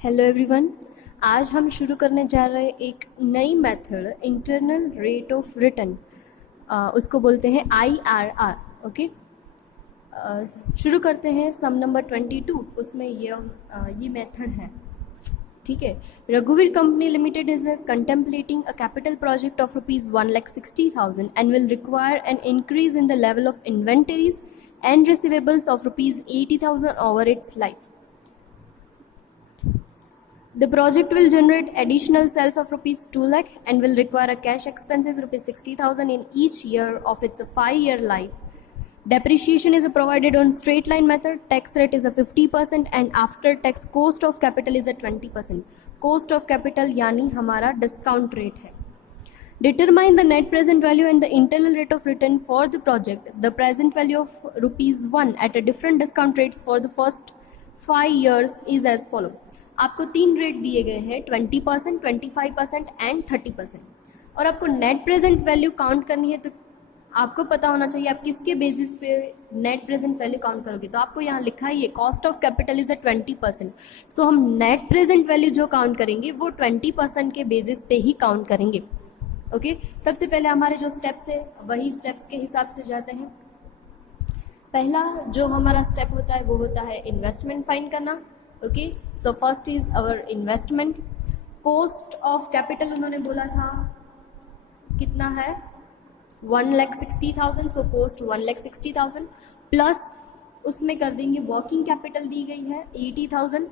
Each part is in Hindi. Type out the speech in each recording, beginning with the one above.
Hello everyone. आज हम शुरू करने जा रहे हैं एक नई method internal rate of return, उसको बोलते हैं IRR। ओके, शुरू करते हैं। सम नंबर 22 उसमें ये मेथड है। ठीक है। रघुवीर company limited is contemplating a capital project of rupees 1,60,000 and will require an increase in the level of inventories and receivables of rupees 80,000 over its life. The project will generate additional sales of rupees 2 lakh and will require a cash expenses rupees 60,000 in each year of its 5-year life. Depreciation is provided on straight line method. Tax rate is a 50% and after tax cost of capital is a 20%. Cost of capital यानी हमारा discount rate है. Determine the net present value and the internal rate of return for the project. The present value of rupees 1 at a different discount rates for the first 5 years is as follow. आपको 3 रेट दिए गए हैं, 20%, 25% एंड 30%। और आपको नेट प्रेजेंट वैल्यू काउंट करनी है, तो आपको पता होना चाहिए आप किसके बेसिस पे नेट प्रेजेंट वैल्यू काउंट करोगे। तो आपको यहाँ लिखा है ये कॉस्ट ऑफ कैपिटल इज 20%। सो हम नेट प्रेजेंट वैल्यू जो काउंट करेंगे वो 20% के बेसिस पे ही काउंट करेंगे। ओके, सबसे पहले हमारे जो स्टेप्स है वही स्टेप्स के हिसाब से जाते हैं। पहला जो हमारा स्टेप होता है वो होता है इन्वेस्टमेंट फाइंड करना। Okay, so first is our investment. Cost of capital उन्होंने बोला था कितना है, 1,60,000। सो कॉस्ट 1,60,000 प्लस उसमें कर देंगे वर्किंग कैपिटल दी गई है 80,000।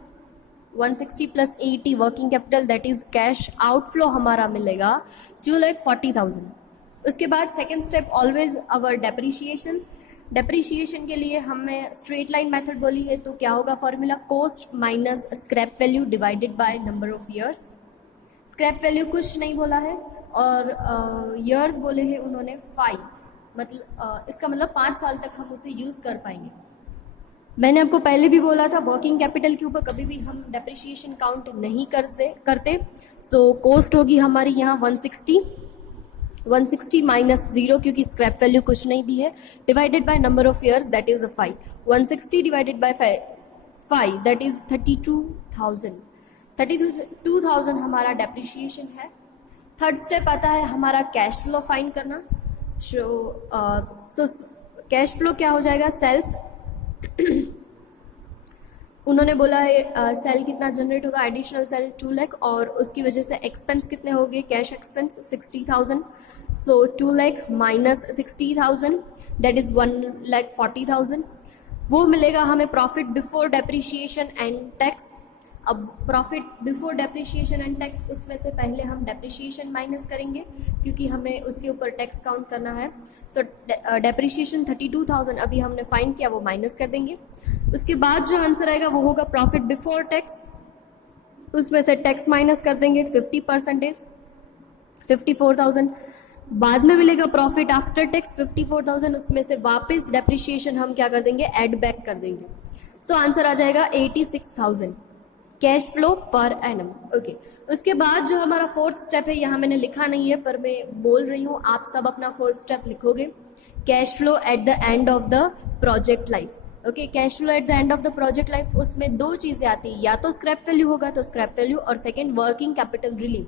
160 plus 80 working capital that is cash outflow हमारा मिलेगा 2,40,000। उसके बाद सेकेंड स्टेप ऑलवेज अवर डेप्रिशिएशन। डेप्रिशिएशन के लिए हमें स्ट्रेट लाइन मेथड बोली है, तो क्या होगा formula, cost minus scrap value divided by number of years. Scrap value कुछ नहीं बोला है और ईयर्स बोले हैं उन्होंने 5, मतलब इसका मतलब 5 साल तक हम उसे यूज़ कर पाएंगे। मैंने आपको पहले भी बोला था वर्किंग कैपिटल के ऊपर कभी भी हम डेप्रिशिएशन काउंट नहीं करते। सो कॉस्ट होगी हमारी यहाँ 160 माइनस 0 क्योंकि स्क्रैप वैल्यू कुछ नहीं दी है, divided by number of years that is 5। 160 divided by 5 that is 32,000। 32,000 हमारा डेप्रिशिएशन है। थर्ड स्टेप आता है हमारा कैश फ्लो फाइंड करना। सो कैश फ्लो क्या हो जाएगा, सेल्स उन्होंने बोला है सेल कितना जनरेट होगा, एडिशनल सेल 2 लाख, और उसकी वजह से एक्सपेंस कितने हो गए, cash expense 60,000। So 2 lakh minus 60,000 that is 1,40,000। वो मिलेगा हमें profit before depreciation and tax. अब profit before depreciation and tax, उसमें से पहले हम डेप्रिशिएशन माइनस करेंगे क्योंकि हमें उसके ऊपर टैक्स काउंट करना है। तो डेप्रिशिएशन 32,000 अभी हमने फाइंड किया, वो माइनस कर देंगे। उसके बाद जो आंसर आएगा वो होगा प्रॉफिट बिफोर टैक्स, उसमें से टैक्स माइनस कर देंगे 50%, 54,000। बाद में मिलेगा प्रॉफिट आफ्टर टैक्स 54,000, उसमें से वापस डेप्रिशिएशन हम क्या कर देंगे, ऐड बैक कर देंगे। सो आंसर आ जाएगा 86,000 cash flow per annum. Okay, उसके बाद जो हमारा फोर्थ स्टेप है, यहाँ मैंने लिखा नहीं है पर मैं बोल रही हूँ, आप सब अपना फोर्थ स्टेप लिखोगे, cash flow at the end of the project life. Okay, cash flow at the end of the project life, उसमें 2 चीज़ें आती है, या तो स्क्रैप वैल्यू होगा तो स्क्रैप वैल्यू, और सेकेंड वर्किंग कैपिटल रिलीज।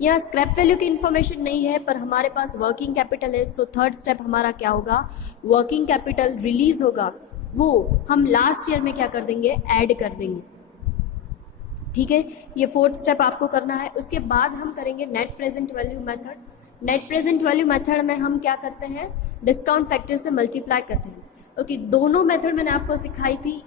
यहाँ स्क्रैप वैल्यू की इन्फॉर्मेशन नहीं है पर हमारे पास वर्किंग कैपिटल है। सो थर्ड स्टेप हमारा क्या होगा, वर्किंग कैपिटल रिलीज होगा, वो हम लास्ट ईयर में क्या कर देंगे, ऐड कर देंगे। ठीक है, ये फोर्थ स्टेप आपको करना है। उसके बाद हम करेंगे net present value method. Net present value method में हम क्या करते हैं, डिस्काउंट फैक्टर से मल्टीप्लाई करते हैं। ओके, दोनों मेथड मैंने आपको सिखाई थी।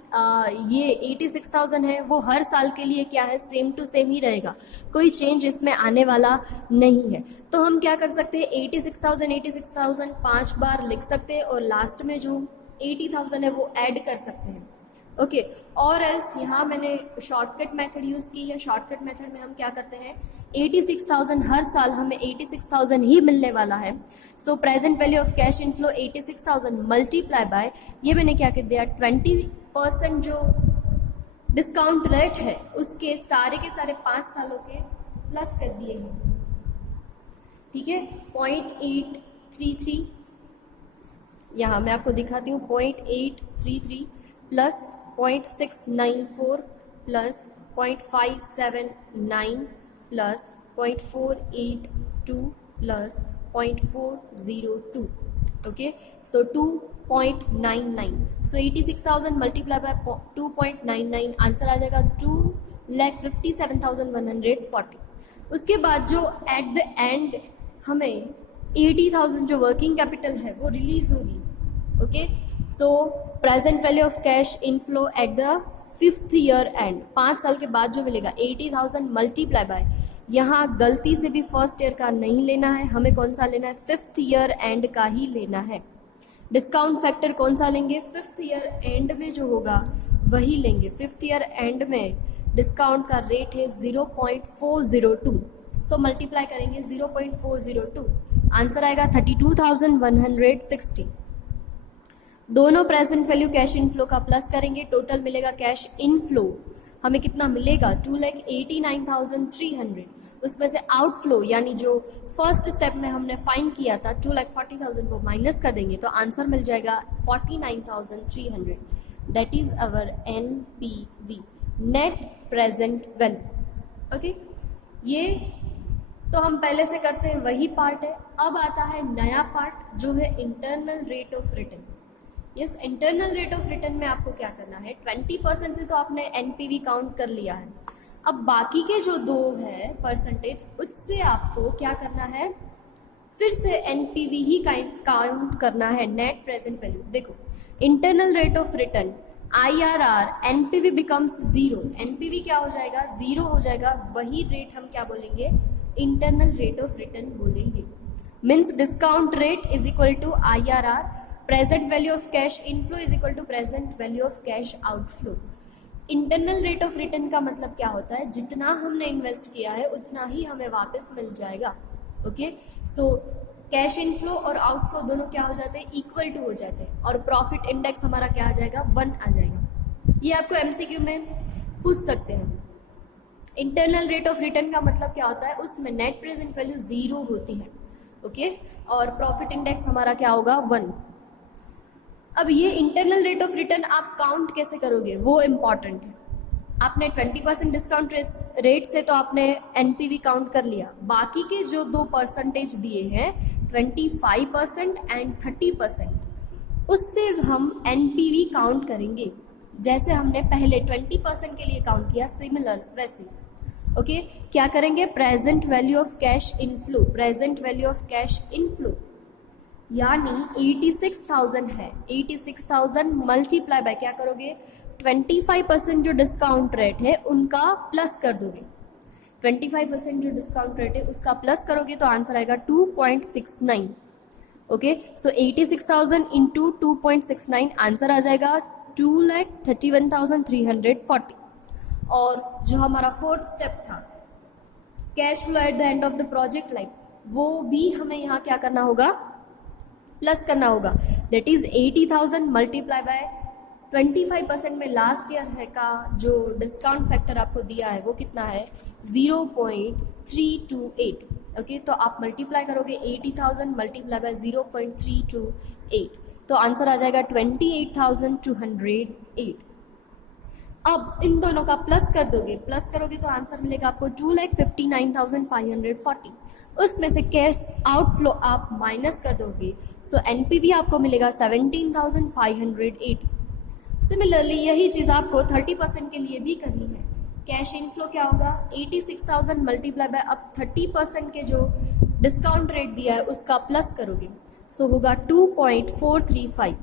ये 86,000 है, वो हर साल के लिए क्या है, सेम टू सेम ही रहेगा, कोई चेंज इसमें आने वाला नहीं है। तो हम क्या कर सकते हैं, 86,000 5 बार लिख सकते हैं और लास्ट में जो 80,000 है वो ऐड कर सकते हैं। ओके, और एल्स यहाँ मैंने शॉर्टकट मेथड यूज़ की है। शॉर्टकट मेथड में हम क्या करते हैं, 86,000 हर साल हमें 86,000 ही मिलने वाला है। सो present value of cash inflow 86,000 multiply by, ये मैंने क्या कर दिया, 20% जो डिस्काउंट रेट है उसके सारे के सारे 5 सालों के प्लस कर दिए हैं। ठीक है, 0.833, यहाँ मैं आपको दिखाती हूँ, 0.833 plus 0.694 plus 0.579 plus 0.482 plus 0.402. Okay, so 2.99. So 86,000 multiplied by 2.99, answer आ जाएगा 2,57,140. उसके बाद जो एट द एंड हमें 80,000 जो वर्किंग कैपिटल है वो रिलीज होगी. Okay, so present value of cash inflow at the 5th year and, 5 साल के बाद जो मिलेगा 80,000 मल्टीप्लाई बाय, यहाँ गलती से भी फर्स्ट ईयर का नहीं लेना है, हमें कौन सा लेना है, 5th ईयर एंड का ही लेना है. डिस्काउंट फैक्टर कौन सा लेंगे, 5th ईयर एंड में जो होगा वही लेंगे. 5th ईयर एंड में डिस्काउंट का रेट है 0.402. सो मल्टीप्लाई करेंगे 0.402, आंसर आएगा 32,160. दोनों प्रेजेंट वैल्यू कैश इनफ्लो का प्लस करेंगे, टोटल मिलेगा कैश इनफ्लो हमें कितना मिलेगा 2,89,300. उसमें से आउटफ्लो यानी जो फर्स्ट स्टेप में हमने फाइंड किया था 2,40,000 को माइनस कर देंगे तो आंसर मिल जाएगा 49,300. That is our NPV, net present value. Okay, ये तो हम पहले से करते हैं वही पार्ट है. अब आता है नया पार्ट जो है internal rate of return. Yes, internal rate of return में आपको क्या करना है, 20% से तो आपने NPV काउंट कर लिया है. अब बाकी के जो 2 है परसेंटेज, उससे आपको क्या करना है, फिर से NPV ही काउंट करना है, नेट प्रेजेंट वैल्यू. देखो, internal rate of return IRR, NPV becomes 0. NPV क्या हो जाएगा, 0 हो जाएगा. वही रेट हम क्या बोलेंगे, इंटरनल रेट ऑफ रिटर्न बोलेंगे. Means discount rate is equal to IRR, present value of cash inflow is equal to present value of cash outflow. Internal rate of return का मतलब क्या होता है, जितना हमने इन्वेस्ट किया है उतना ही हमें वापस मिल जाएगा. ओके, सो कैश इनफ्लो और आउटफ्लो दोनों क्या हो जाते हैं, इक्वल टू हो जाते हैं. और प्रॉफिट इंडेक्स हमारा क्या आ जाएगा, 1 आ जाएगा. ये आपको MCQ में पूछ सकते हैं. इंटरनल रेट ऑफ रिटर्न का मतलब क्या होता है, उसमें नेट प्रेजेंट वैल्यू 0 होती है. ओके, और प्रॉफिट इंडेक्स हमारा क्या होगा, 1. अब ये इंटरनल रेट ऑफ रिटर्न आप काउंट कैसे करोगे वो इम्पॉर्टेंट है. आपने 20% डिस्काउंट रेट से तो आपने NPV काउंट कर लिया. बाकी के जो 2 परसेंटेज दिए हैं 25% एंड 30%, उससे हम NPV काउंट करेंगे. जैसे हमने पहले 20% के लिए काउंट किया, सिमिलर वैसे. ओके, क्या करेंगे, present value of cash inflow, present value of cash inflow यानी 86,000 है, 86,000 मल्टीप्लाई बाय क्या करोगे, 25% जो डिस्काउंट रेट है उनका प्लस कर दोगे. 25% जो डिस्काउंट रेट है उसका प्लस करोगे तो आंसर आएगा 2.69. ओके, सो 86,000 इंटू 2.69, आंसर आ जाएगा 2,31,340. और जो हमारा 4th स्टेप था cash flow at the end of the project life, वो भी हमें यहाँ क्या करना होगा, प्लस करना होगा. दैट इज 80,000 मल्टीप्लाई बाय 25% में लास्ट ईयर है का जो डिस्काउंट फैक्टर आपको दिया है वो कितना है, 0.328. ओके, तो आप मल्टीप्लाई करोगे 80,000 मल्टीप्लाई बाय 0.328 तो आंसर आ जाएगा 28,208. अब इन दोनों का प्लस कर दोगे, प्लस करोगे तो आंसर मिलेगा आपको 2,59,540. उसमें से कैश आउटफ्लो आप माइनस कर दोगे, सो NPV आपको मिलेगा 17,580. सिमिलरली यही चीज़ आपको 30% के लिए भी करनी है. कैश इनफ्लो क्या होगा, 86,000 मल्टीप्लाई बाय अब 30% के जो डिस्काउंट रेट दिया है उसका प्लस करोगे, सो होगा 2.435.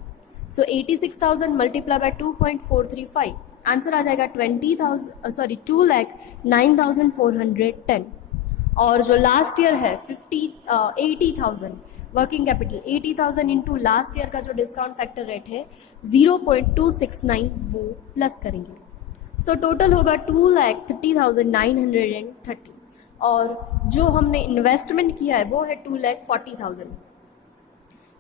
सो 86,000 मल्टीप्लाई बाय 2.435, आंसर आ जाएगा 2,09,410. और जो लास्ट ईयर है 80,000 working capital, 80,000 into last year का जो डिस्काउंट फैक्टर रेट है 0.269 वो प्लस करेंगे. सो टोटल होगा 2,30,930. और जो हमने इन्वेस्टमेंट किया है वो है 2,40,000.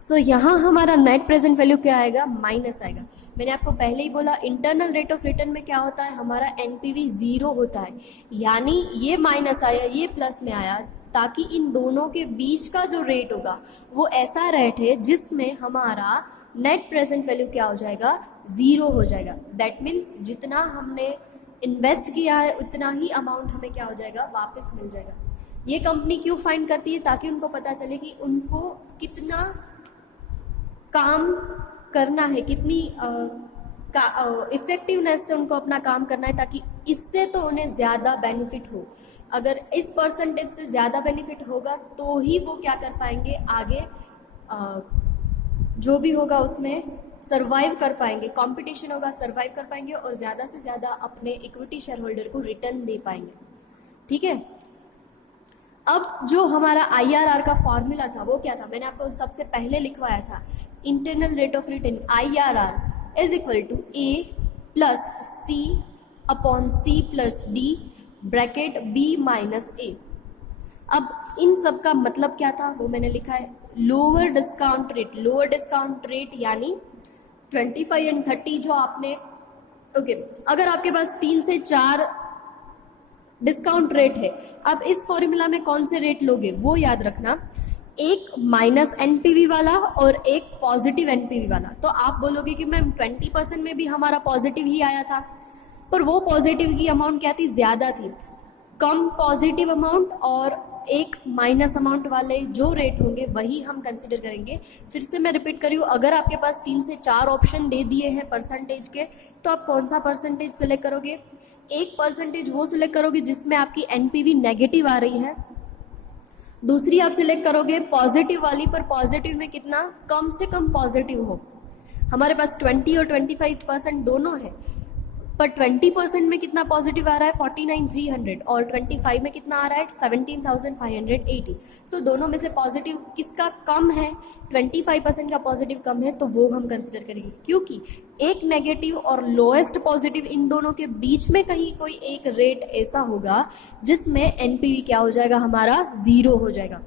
सो यहाँ हमारा नेट प्रेजेंट वैल्यू क्या आएगा, माइनस आएगा. मैंने आपको पहले ही बोला इंटरनल रेट ऑफ रिटर्न में क्या होता है, हमारा NPV 0 होता है, यानी ये माइनस आया ये प्लस में आया, ताकि इन दोनों के बीच का जो रेट होगा वो ऐसा रेट है जिसमें हमारा नेट प्रेजेंट वैल्यू क्या हो जाएगा, 0 हो जाएगा. दैट मीन्स जितना हमने इन्वेस्ट किया है उतना ही अमाउंट हमें क्या हो जाएगा, वापस मिल जाएगा। ये कंपनी क्यों फाइंड करती है, ताकि उनको पता चले कि उनको कितना काम करना है, कितनी इफेक्टिवनेस से उनको अपना काम करना है, ताकि इससे तो उन्हें ज़्यादा बेनिफिट हो। अगर इस परसेंटेज से ज़्यादा बेनिफिट होगा तो ही वो क्या कर पाएंगे, आगे जो भी होगा उसमें सर्वाइव कर पाएंगे, कंपटीशन होगा सर्वाइव कर पाएंगे और ज़्यादा से ज़्यादा अपने इक्विटी शेयर होल्डर को रिटर्न दे पाएंगे। ठीक है, अब जो हमारा IRR का फॉर्मूला था वो क्या था, मैंने आपको सबसे पहले लिखवाया था, internal rate of return IRR is equal to A plus C upon C plus D bracket B minus A। अब इन सब का मतलब क्या था वो मैंने लिखा है, lower discount rate, lower discount rate यानी 25 एंड 30 जो आपने ओके अगर आपके पास 3 से 4 डिस्काउंट रेट है, अब इस फॉर्मूला में कौन से रेट लोगे वो याद रखना, एक माइनस एनपीवी वाला और एक पॉजिटिव एनपीवी वाला। तो आप बोलोगे कि मैम 20% में भी हमारा पॉजिटिव ही आया था, पर वो पॉजिटिव की अमाउंट क्या थी, ज़्यादा थी। कम पॉजिटिव अमाउंट और एक माइनस अमाउंट वाले जो रेट होंगे वही हम कंसिडर करेंगे। फिर से मैं रिपीट कर रही हूँ, अगर आपके पास 3 से 4 ऑप्शन दे दिए हैं परसेंटेज के, तो आप कौन सा परसेंटेज सिलेक्ट करोगे, एक परसेंटेज वो सिलेक्ट करोगे जिसमें आपकी एनपीवी नेगेटिव आ रही है, दूसरी आप सिलेक्ट करोगे पॉजिटिव वाली, पर पॉजिटिव में कितना कम से कम पॉजिटिव हो। हमारे पास 20 और 25% दोनों है, पर 20% में कितना पॉजिटिव आ रहा है 49,300 और 25 में कितना आ रहा है 17,580। सो दोनों में से पॉजिटिव किसका कम है, 25% का पॉजिटिव कम है, तो वो हम कंसिडर करेंगे। क्योंकि एक नेगेटिव और लोएस्ट पॉजिटिव इन दोनों के बीच में कहीं कोई एक रेट ऐसा होगा जिसमें एनपीवी क्या हो जाएगा, हमारा 0 हो जाएगा।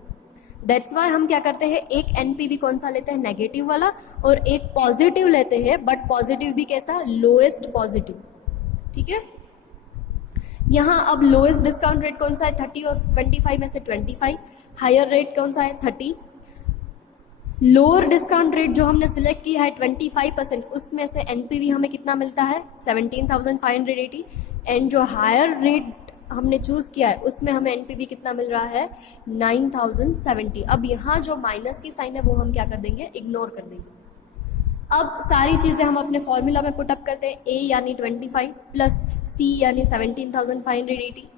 दैट्स वाई हम क्या करते हैं, एक एनपीवी कौन सा लेते हैं, नेगेटिव वाला, और एक पॉजिटिव लेते हैं, बट पॉजिटिव भी कैसा, लोएस्ट पॉजिटिव। ठीक है, यहाँ अब लोएस्ट डिस्काउंट रेट कौन सा है, 30 और 25 में से 25, हायर रेट कौन सा है 30, लोअर डिस्काउंट रेट जो हमने सिलेक्ट किया है 25%, उसमें से एनपीवी हमें कितना मिलता है 17,580, एंड जो हायर रेट हमने चूज किया है उसमें हमें एनपीवी कितना मिल रहा है 9,070। अब यहाँ जो माइनस की साइन है वो हम क्या कर देंगे, इग्नोर कर देंगे। अब सारी चीज़ें हम अपने फॉर्मूला में पुटअप करते हैं, A यानी 25 प्लस C यानी 17,580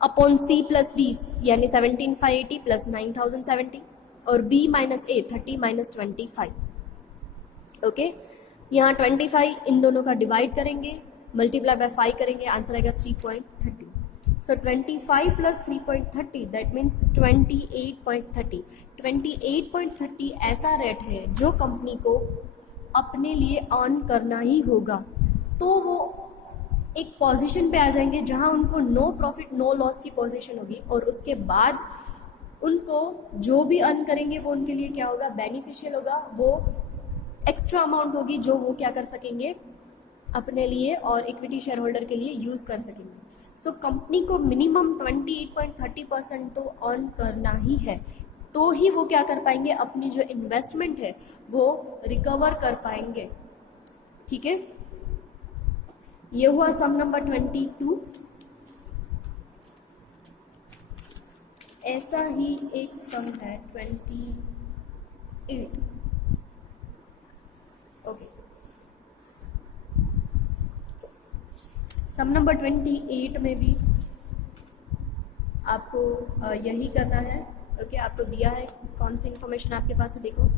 अपॉन C प्लस D यानी 17,580 प्लस 9,070 और B minus A 30 minus 25। Okay, यहाँ 25 इन दोनों का डिवाइड करेंगे, मल्टीप्लाई बाय 5 करेंगे, आंसर आएगा 3.30। सो 25 प्लस 3.30 दैट मीन्स 28.30। 28.30 ऐसा रेट है जो कंपनी को अपने लिए अर्न करना ही होगा। तो वो एक पोजीशन पे आ जाएंगे जहां उनको नो प्रॉफिट नो लॉस की पोजीशन होगी, और उसके बाद उनको जो भी अर्न करेंगे वो उनके लिए क्या होगा, बेनिफिशियल होगा। वो एक्स्ट्रा अमाउंट होगी जो वो क्या कर सकेंगे अपने लिए और इक्विटी शेयर होल्डर के लिए यूज़ कर सकेंगे। सो कंपनी को मिनिमम 28.30% तो अर्न करना ही है, तो ही वो क्या कर पाएंगे, अपनी जो इन्वेस्टमेंट है वो रिकवर कर पाएंगे। ठीक है, ये हुआ सम नंबर 22। ऐसा ही एक सम है 28। ओके, सम नंबर 28 में भी आपको यही करना है। ओके, आपको दिया है, कौन सी इंफॉर्मेशन आपके पास है देखो।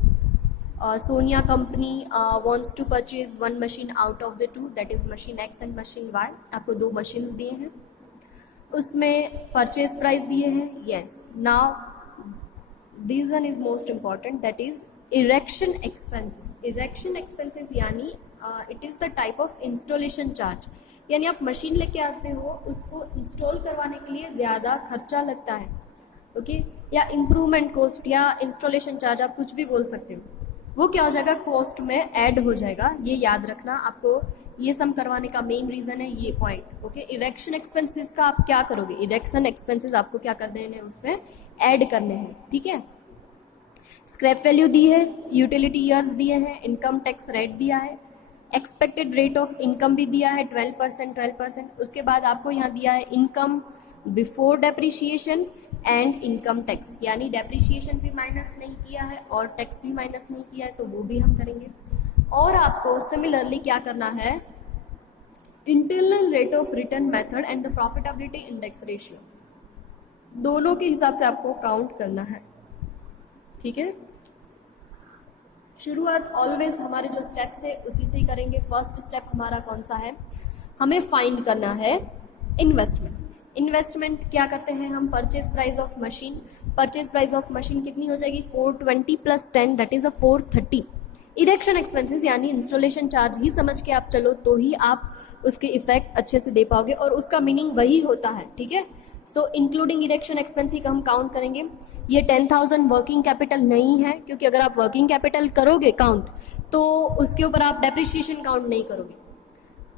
Sonia company wants to purchase 1 machine out of the 2, that is machine X and machine Y। आपको 2 मशीन्स दिए हैं, उसमें परचेज प्राइस दिए हैं। Yes, now this one is most important, that is erection expenses. Erection expenses यानी it is the type of installation charge, यानी आप मशीन लेके आते हो, उसको इंस्टॉल करवाने के लिए ज़्यादा खर्चा लगता है। ओके, या इम्प्रूवमेंट कॉस्ट या इंस्टॉलेशन चार्ज, आप कुछ भी बोल सकते हो, वो क्या हो जाएगा, कॉस्ट में ऐड हो जाएगा। ये याद रखना, आपको ये सम करवाने का मेन रीज़न है ये पॉइंट। ओके, इरेक्शन एक्सपेंसेस का आप क्या करोगे, इरेक्शन एक्सपेंसेस आपको क्या कर देने हैं, उसमें ऐड करने हैं। ठीक है, स्क्रैप वैल्यू दी है, यूटिलिटी ईयर्स दिए हैं, इनकम टैक्स रेट दिया है, एक्सपेक्टेड रेट ऑफ इनकम भी दिया है 12%। उसके बाद आपको यहाँ दिया है income before depreciation and income tax, यानी डेप्रिसिएशन भी माइनस नहीं किया है और टैक्स भी माइनस नहीं किया है, तो वो भी हम करेंगे। और आपको सिमिलरली क्या करना है, internal rate of return method and the profitability index ratio, दोनों के हिसाब से आपको काउंट करना है। ठीक है, शुरुआत ऑलवेज हमारे जो स्टेप्स है उसी से ही करेंगे। फर्स्ट स्टेप हमारा कौन सा है, हमें फाइंड करना है इन्वेस्टमेंट। इन्वेस्टमेंट क्या करते हैं हम, purchase price of machine. Purchase price of machine कितनी हो जाएगी, 420 + 10 दैट इज 430। इरेक्शन एक्सपेंसेस यानी इंस्टॉलेशन चार्ज ही समझ के आप चलो तो ही आप उसके इफेक्ट अच्छे से दे पाओगे, और उसका मीनिंग वही होता है। ठीक है, सो इंक्लूडिंग इरेक्शन एक्सपेंस ही हम काउंट करेंगे। ये 10,000 वर्किंग कैपिटल नहीं है, क्योंकि अगर आप वर्किंग कैपिटल करोगे काउंट तो उसके ऊपर आप डेप्रिसिएशन काउंट नहीं करोगे,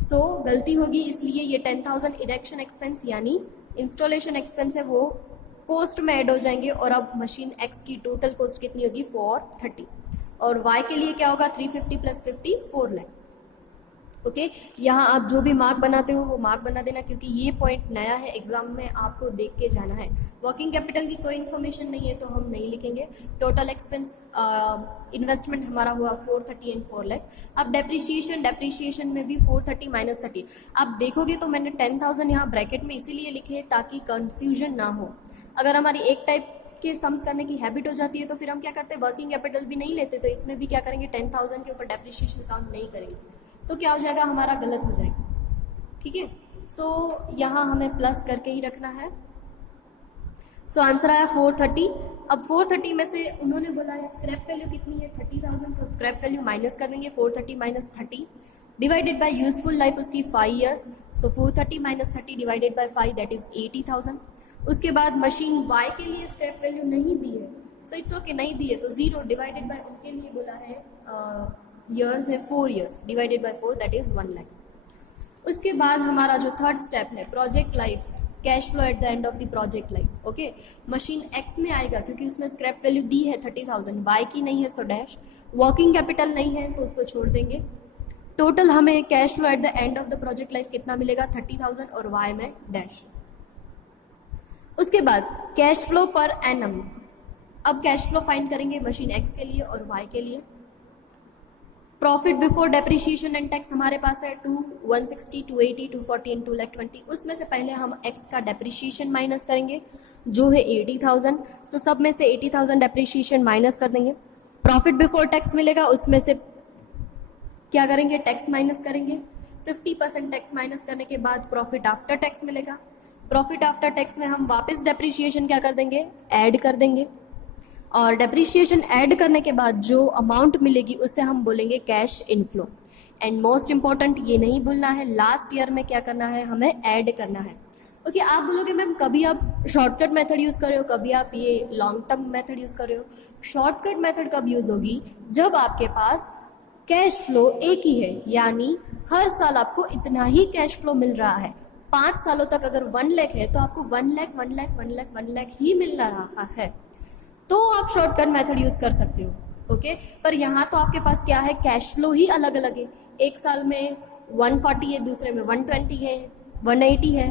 सो गलती होगी। इसलिए ये 10,000 इरेक्शन एक्सपेंस यानी इंस्टॉलेशन एक्सपेंस है वो कॉस्ट में ऐड हो जाएंगे, और अब मशीन एक्स की टोटल कॉस्ट कितनी होगी 430, और वाई के लिए क्या होगा 350 + 50 4 लाख। ओके, यहाँ आप जो भी मार्क बनाते हो वो मार्क बना देना, क्योंकि ये पॉइंट नया है, एग्जाम में आपको देख के जाना है। वर्किंग कैपिटल की कोई इन्फॉर्मेशन नहीं है तो हम नहीं लिखेंगे। टोटल एक्सपेंस इन्वेस्टमेंट हमारा हुआ 430 एंड 4 लाख। अब डेप्रिसिएशन में भी 430 - 30। आप देखोगे तो मैंने 10,000 यहाँ ब्रैकेट में इसीलिए लिखे ताकि कंफ्यूजन ना हो। अगर हमारी एक टाइप के सम्स करने की हैबिट हो जाती है तो फिर हम क्या करते हैं, वर्किंग कैपिटल भी नहीं लेते, तो इसमें भी क्या करेंगे 10,000 के ऊपर डेप्रिसिएशन काउंट नहीं करेंगे, तो क्या हो जाएगा हमारा गलत हो जाएगा। ठीक है, सो यहाँ हमें प्लस करके ही रखना है। सो आंसर आया 430। अब 430 में से उन्होंने बोला है स्क्रैप वैल्यू कितनी है 30,000, सो स्क्रैप वैल्यू माइनस कर देंगे 430 - 30 डिवाइडेड बाय यूजफुल लाइफ उसकी 5 years, so 430 - 30 divided by 5 that is 80,000। उसके बाद मशीन वाई के लिए स्क्रैप वैल्यू नहीं दी है, सो इट्स ओके, नहीं दी है तो 0 डिवाइडेड बाय उनके लिए बोला है ईयर्स है 4 years divided by 4 that is 1 lakh. उसके बाद हमारा जो थर्ड स्टेप है project life, cash flow at the end of the project life. Okay, machine x में आएगा क्योंकि उसमें स्क्रैप वैल्यू दी है 30,000, वाई की नहीं है सो डैश, वर्किंग कैपिटल नहीं है तो उसको छोड़ देंगे। टोटल हमें cash flow at the end of the project life कितना मिलेगा 30,000 और वाई में डैश। उसके बाद कैश फ्लो पर एनम, अब कैश फ्लो फाइंड करेंगे मशीन एक्स के लिए और वाई के लिए। Profit before depreciation and tax हमारे पास है 160, 280, 240 एंड 220। उसमें से पहले हम एक्स का डेप्रिसिएशन माइनस करेंगे जो है 80,000, सो सब में से 80,000 डेप्रिसिएशन माइनस कर देंगे। प्रॉफिट बिफोर टैक्स मिलेगा, उसमें से क्या करेंगे टैक्स माइनस करेंगे। 50% टैक्स माइनस करने के बाद प्रॉफिट आफ्टर टैक्स मिलेगा। प्रॉफिट आफ्टर टैक्स में हम वापस डेप्रिसिएशन क्या कर देंगे, ऐड कर देंगे, और डेप्रिसिएशन ऐड करने के बाद जो अमाउंट मिलेगी उससे हम बोलेंगे cash inflow. And most important ये नहीं भूलना है, लास्ट ईयर में क्या करना है, हमें ऐड करना है। ओके, आप बोलोगे मैम कभी आप शॉर्टकट मेथड यूज़ कर रहे हो, कभी आप ये लॉन्ग टर्म मेथड यूज़ कर रहे हो। शॉर्टकट मेथड कब यूज़ होगी, जब आपके पास कैश फ्लो एक ही है, यानी हर साल आपको इतना ही कैश फ्लो मिल रहा है। 5 सालों तक अगर 1 लाख है तो आपको 1 लाख 1 लाख 1 लाख 1 लाख ही मिल रहा है, तो आप शॉर्टकट मेथड यूज कर सकते हो। ओके, पर यहाँ तो आपके पास क्या है, कैश फ्लो ही अलग अलग है। एक साल में 140 है, दूसरे में 120 है, 180 है,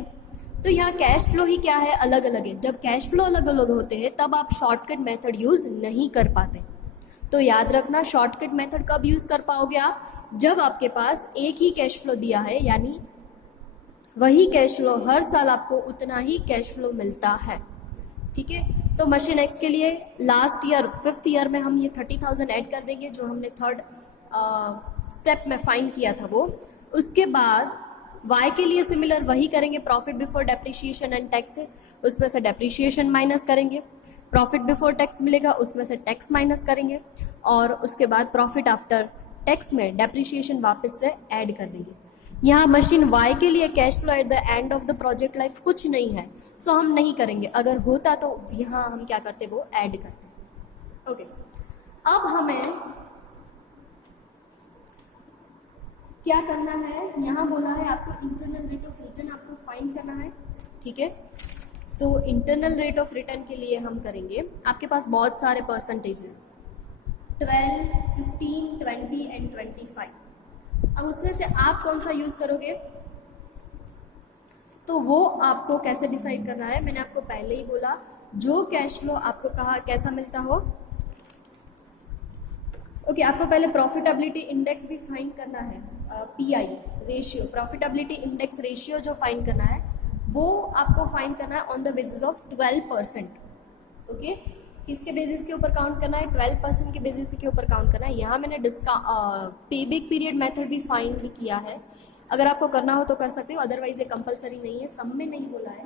तो यहाँ कैश फ्लो ही क्या है, अलग अलग है। जब कैश फ्लो अलग अलग होते हैं तब आप शॉर्टकट मेथड यूज नहीं कर पाते। तो याद रखना, शॉर्टकट मेथड कब यूज कर पाओगे आप, जब आपके पास एक ही कैश फ्लो दिया है, यानी वही कैश फ्लो हर साल आपको उतना ही कैश फ्लो मिलता है। ठीक है, तो मशीन एक्स के लिए लास्ट ईयर 5th ईयर में हम ये 30,000 ऐड कर देंगे जो हमने थर्ड स्टेप में फाइंड किया था वो। उसके बाद वाई के लिए सिमिलर वही करेंगे, profit before depreciation and tax है, उसमें से डेप्रिसिएशन माइनस करेंगे। प्रॉफिट बिफोर टैक्स मिलेगा, उसमें से टैक्स माइनस करेंगे, और उसके बाद प्रॉफिट आफ्टर टैक्स में डेप्रिसिएशन वापस से ऐड कर देंगे। यहाँ मशीन वाई के लिए cash flow at the end of the project life कुछ नहीं है, सो हम नहीं करेंगे। अगर होता तो यहाँ हम क्या करते, वो ऐड करते। ओके, अब हमें क्या करना है, यहाँ बोला है आपको इंटरनल रेट ऑफ रिटर्न आपको फाइंड करना है। ठीक है, तो इंटरनल रेट ऑफ रिटर्न के लिए हम करेंगे, आपके पास बहुत सारे परसेंटेज हैं 12, 15, 20 एंड 25। अब उसमें से आप कौन सा यूज करोगे तो वो आपको कैसे डिसाइड करना है, मैंने आपको पहले ही बोला, जो कैश फ्लो आपको कहा कैसा मिलता हो। ओके, आपको पहले प्रॉफिटेबिलिटी इंडेक्स भी फाइंड करना है, pi ratio, profitability index ratio जो फाइंड करना है वो आपको फाइंड करना है on the basis of 12%। Okay, किसके बेसिस के ऊपर काउंट करना है, 12% के बेसिस के ऊपर काउंट करना है। यहाँ मैंने पेबैक पीरियड मेथड भी फाइंड किया है, अगर आपको करना हो तो कर सकते हो, अदरवाइज ये कंपलसरी नहीं है, सब में नहीं बोला है।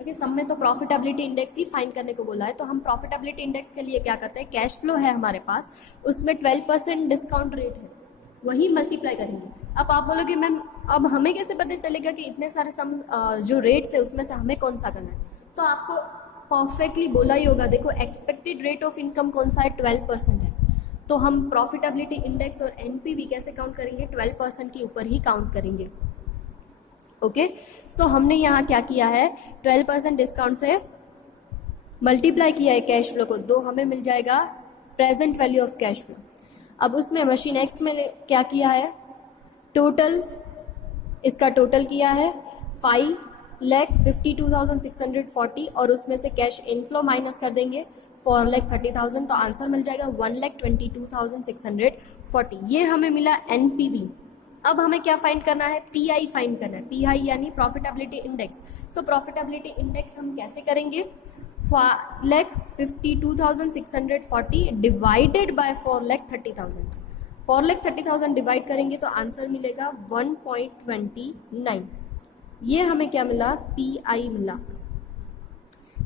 ओके, सब में तो प्रॉफिटेबिलिटी इंडेक्स ही फाइंड करने को बोला है। तो हम प्रॉफिटेबिलिटी इंडेक्स के लिए क्या करते हैं, कैश फ्लो है हमारे पास, उसमें 12% डिस्काउंट रेट है, वही मल्टीप्लाई करेंगे। अब आप बोलोगे मैम अब हमें कैसे पता चलेगा कि इतने सारे सम जो रेट्स है उसमें से हमें कौन सा करना है, तो आपको परफेक्टली बोला ही होगा, देखो एक्सपेक्टेड रेट ऑफ इनकम कौन सा है, 12% है, तो हम प्रॉफिटेबिलिटी इंडेक्स और एनपीवी कैसे काउंट करेंगे, 12% के ऊपर ही काउंट करेंगे। ओके, सो हमने यहाँ क्या किया है, 12% डिस्काउंट से मल्टीप्लाई किया है कैश फ्लो को, तो हमें मिल जाएगा present value of cash flow. अब उसमें मशीन एक्स में क्या किया है, टोटल, इसका टोटल किया है 5,52,640 और उसमें से कैश इनफ्लो माइनस कर देंगे 4,30,000, तो आंसर मिल जाएगा 1,22,640। ये हमें मिला एनपीवी। अब हमें क्या फाइंड करना है, पीआई फाइंड करना है, पीआई यानी प्रॉफिटेबिलिटी इंडेक्स। सो प्रॉफिटेबिलिटी इंडेक्स हम कैसे करेंगे, 4,52,640 डिवाइडेड बाय 4,30,000, 4,30,000 डिवाइड करेंगे तो आंसर मिलेगा 1.29। ये हमें क्या मिला, पीआई मिला।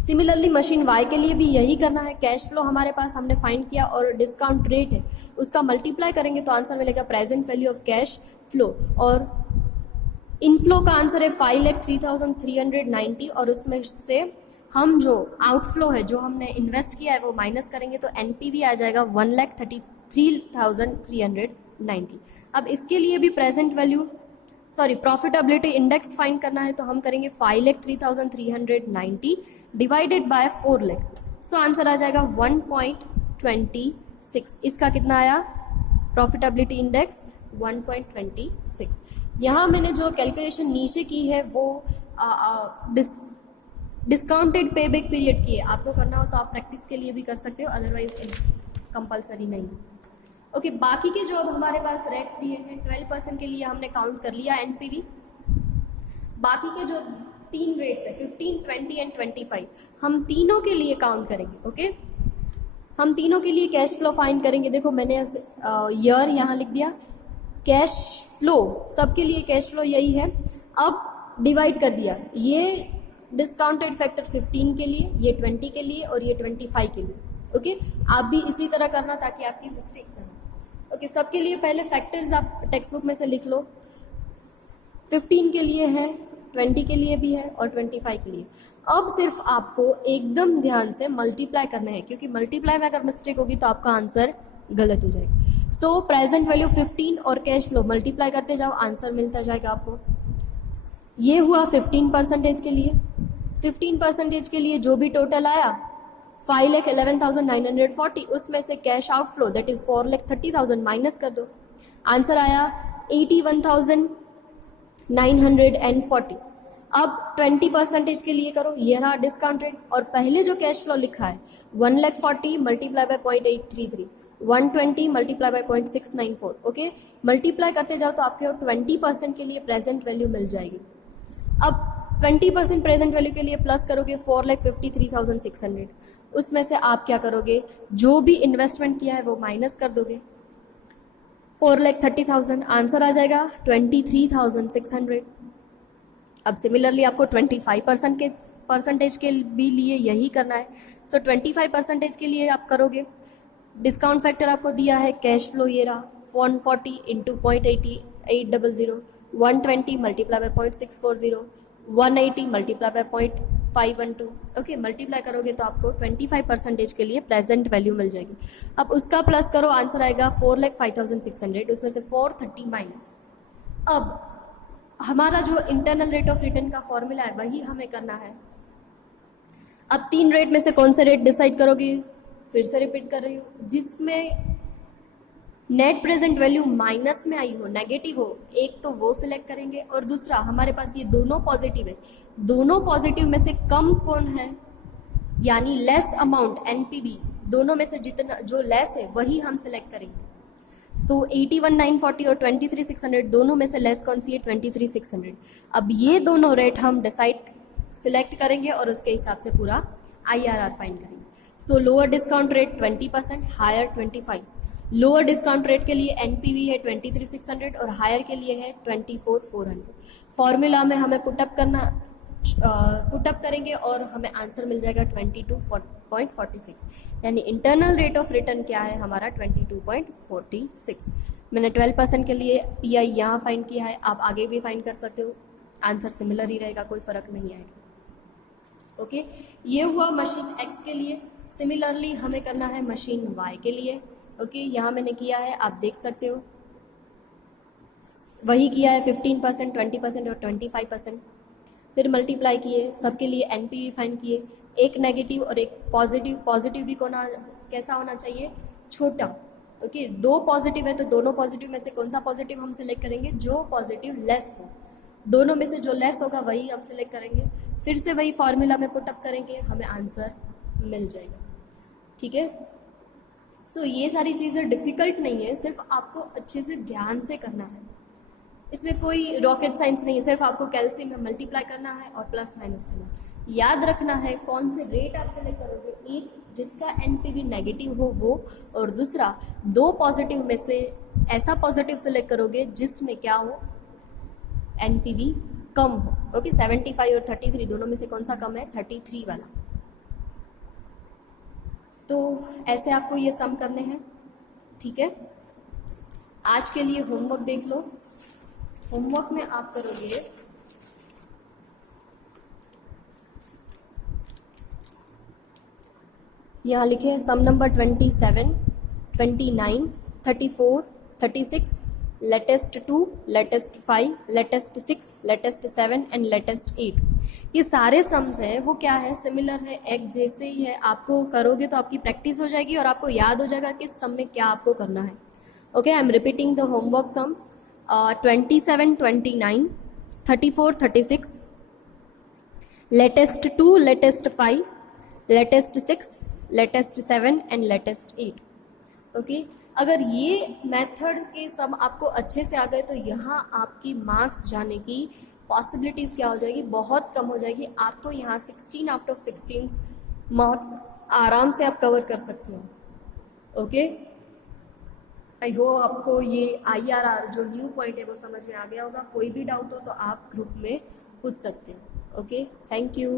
सिमिलरली मशीन वाई के लिए भी यही करना है, कैश फ्लो हमारे पास हमने फाइंड किया और डिस्काउंट रेट है उसका मल्टीप्लाई करेंगे तो आंसर मिलेगा present value of cash flow, और इनफ्लो का आंसर है 5,03,390 और उसमें से हम जो आउटफ्लो है जो हमने इन्वेस्ट किया है वो माइनस करेंगे तो एनपीवी आ जाएगा 1,33,390। अब इसके लिए भी present value profitability index find करना है तो हम करेंगे 5,03,390 divided by 4 lakh, so answer आ जाएगा 1.26। इसका कितना आया प्रॉफिटेबिलिटी इंडेक्स 1.26। यहाँ मैंने जो कैलकुलेशन नीचे की है वो डिस्काउंटेड पे बैक पीरियड की है, आपको करना हो तो आप प्रैक्टिस के लिए भी कर सकते हो, अदरवाइज कंपलसरी नहीं। ओके, बाकी के जो अब हमारे पास रेट्स दिए हैं 12% के लिए हमने काउंट कर लिया एनपीवी। बाकी के जो 3 रेट्स है 15, 20 एंड 25 हम तीनों के लिए काउंट करेंगे। ओके, हम तीनों के लिए कैश फ्लो फाइंड करेंगे। देखो मैंने ईयर यहाँ लिख दिया, कैश फ्लो सबके लिए कैश फ्लो यही है। अब डिवाइड कर दिया, ये डिस्काउंटेड फैक्टर 15 के लिए, ये 20 के लिए और ये 25 के लिए। ओके, आप भी इसी तरह करना ताकि आपकी मिस्टेक ना हो। ओके, सबके लिए पहले फैक्टर्स आप टेक्स्ट बुक में से लिख लो, 15 के लिए है, 20 के लिए भी है और 25 के लिए। अब सिर्फ आपको एकदम ध्यान से मल्टीप्लाई करना है, क्योंकि मल्टीप्लाई में अगर मिस्टेक होगी तो आपका आंसर गलत हो जाएगा। सो प्रेजेंट वैल्यू 15 और कैश फ्लो मल्टीप्लाई करते जाओ, आंसर मिलता जाएगा आपको। ये हुआ 15% के लिए। 15% के लिए जो भी टोटल आया 5,11,940, उसमें से cash outflow that is 4,30,000 minus कर दो, आंसर आया 81,940। अब 20% के लिए करो, ये रहा डिस्काउंट रेट, और पहले जो कैश फ्लो लिखा है 1,40,000 multiply by 0.833, 120 multiply by 0.694। Okay, multiply करते जाओ तो आपके 20% के लिए प्रेजेंट वैल्यू मिल जाएगी। अब 20% प्रेजेंट वैल्यू के लिए प्लस करोगे 4,53,600, उसमें से आप क्या करोगे, जो भी इन्वेस्टमेंट किया है वो माइनस कर दोगे, 4,30,000, आंसर आ जाएगा 23,600। अब सिमिलरली आपको 25% के भी लिए यही करना है। सो 25% के लिए आप करोगे, डिस्काउंट फैक्टर आपको दिया है, कैश फ्लो ये रहा 140 into 0.8800, 120 multiply by 0.640, 180 multiply by 0.512। Okay, multiply करोगे तो आपको 25% के लिए प्रेजेंट वैल्यू मिल जाएगी। अब उसका प्लस करो, आंसर आएगा 4,05,600, उसमें से 430 माइनस। अब हमारा जो इंटरनल रेट ऑफ रिटर्न का फॉर्मूला है वही हमें करना है। अब 3 रेट में से कौन से रेट डिसाइड करोगे, फिर से रिपीट कर रही हूँ, जिसमें नेट प्रेजेंट वैल्यू माइनस में आई हो, नेगेटिव हो, एक तो वो सिलेक्ट करेंगे और दूसरा हमारे पास ये दोनों पॉजिटिव है, दोनों पॉजिटिव में से कम कौन है, यानी लेस अमाउंट एनपीवी, दोनों में से जितना जो लेस है वही हम सिलेक्ट करेंगे। सो 81,940 और 23,600 दोनों में से लेस कौन सी है, 23,600। अब ये दोनों रेट हम डिसाइड सिलेक्ट करेंगे और उसके हिसाब से पूरा IRR फाइंड करेंगे। So lower discount rate 20%, higher 25। Lower discount rate के लिए एनपीवी है 23,600 और हायर के लिए है 24,400। फॉर्मूला में हमें पुटअप करेंगे और हमें आंसर मिल जाएगा 22.46, यानी इंटरनल रेट ऑफ रिटर्न क्या है हमारा 22.46। मैंने 12% के लिए पीआई यहाँ फाइंड किया है, आप आगे भी फाइंड कर सकते हो, आंसर सिमिलर ही रहेगा, कोई फर्क नहीं आएगा। ओके, ये हुआ मशीन एक्स के लिए। सिमिलरली हमें करना है मशीन वाई के लिए। ओके, यहाँ मैंने किया है, आप देख सकते हो, वही किया है 15%, 20% और 25%, फिर मल्टीप्लाई किए, सबके लिए एनपीवी फाइंड किए, एक नेगेटिव और एक पॉजिटिव। पॉजिटिव भी कैसा होना चाहिए, छोटा। ओके, दो पॉजिटिव है तो दोनों पॉजिटिव में से कौन सा पॉजिटिव हम सिलेक्ट करेंगे, जो पॉजिटिव लेस हो, दोनों में से जो लेस होगा वही हम सिलेक्ट करेंगे, फिर से वही फॉर्मूला में पुटअप करेंगे, हमें आंसर मिल जाएगा। ठीक है, सो ये सारी चीज़ें डिफ़िकल्ट नहीं है, सिर्फ आपको अच्छे से ध्यान से करना है, इसमें कोई रॉकेट साइंस नहीं है, सिर्फ आपको कैल्शियम में मल्टीप्लाई करना है और प्लस माइनस करना है। याद रखना है कौन से रेट आप सेलेक्ट करोगे, एक जिसका एनपीवी नेगेटिव हो वो, और दूसरा दो पॉजिटिव में से ऐसा पॉजिटिव सेलेक्ट करोगे जिसमें क्या हो, एनपीवी कम हो। ओके, 75 और 33 दोनों में से कौन सा कम है, 33 वाला। तो ऐसे आपको ये सम करने हैं। ठीक है, आज के लिए होमवर्क देख लो। होमवर्क में आप करोगे यहाँ लिखे some number 27, 29, 34, 36, latest 2, latest 5, latest 6, latest 7 and latest 8। ये सारे सम्स हैं वो क्या है, सिमिलर है, एक जैसे ही है। आपको करोगे तो आपकी प्रैक्टिस हो जाएगी और आपको याद हो जाएगा कि सम में क्या आपको करना है। Okay, I am repeating the homework sums. 27, 29, 34, 36, latest 2, latest 5, latest 6, latest 7 and latest 8। Okay, अगर ये मेथड के सम आपको अच्छे से आ गए तो यहाँ आपकी मार्क्स जाने की पॉसिबिलिटीज़ क्या हो जाएगी, बहुत कम हो जाएगी। आपको यहाँ 16 आउट ऑफ 16 मार्क्स आराम से आप कवर कर सकते हो। ओके, आई होप आपको ये IRR जो न्यू पॉइंट है वो समझ में आ गया होगा। कोई भी डाउट हो तो आप ग्रुप में पूछ सकते हो। Okay, thank you.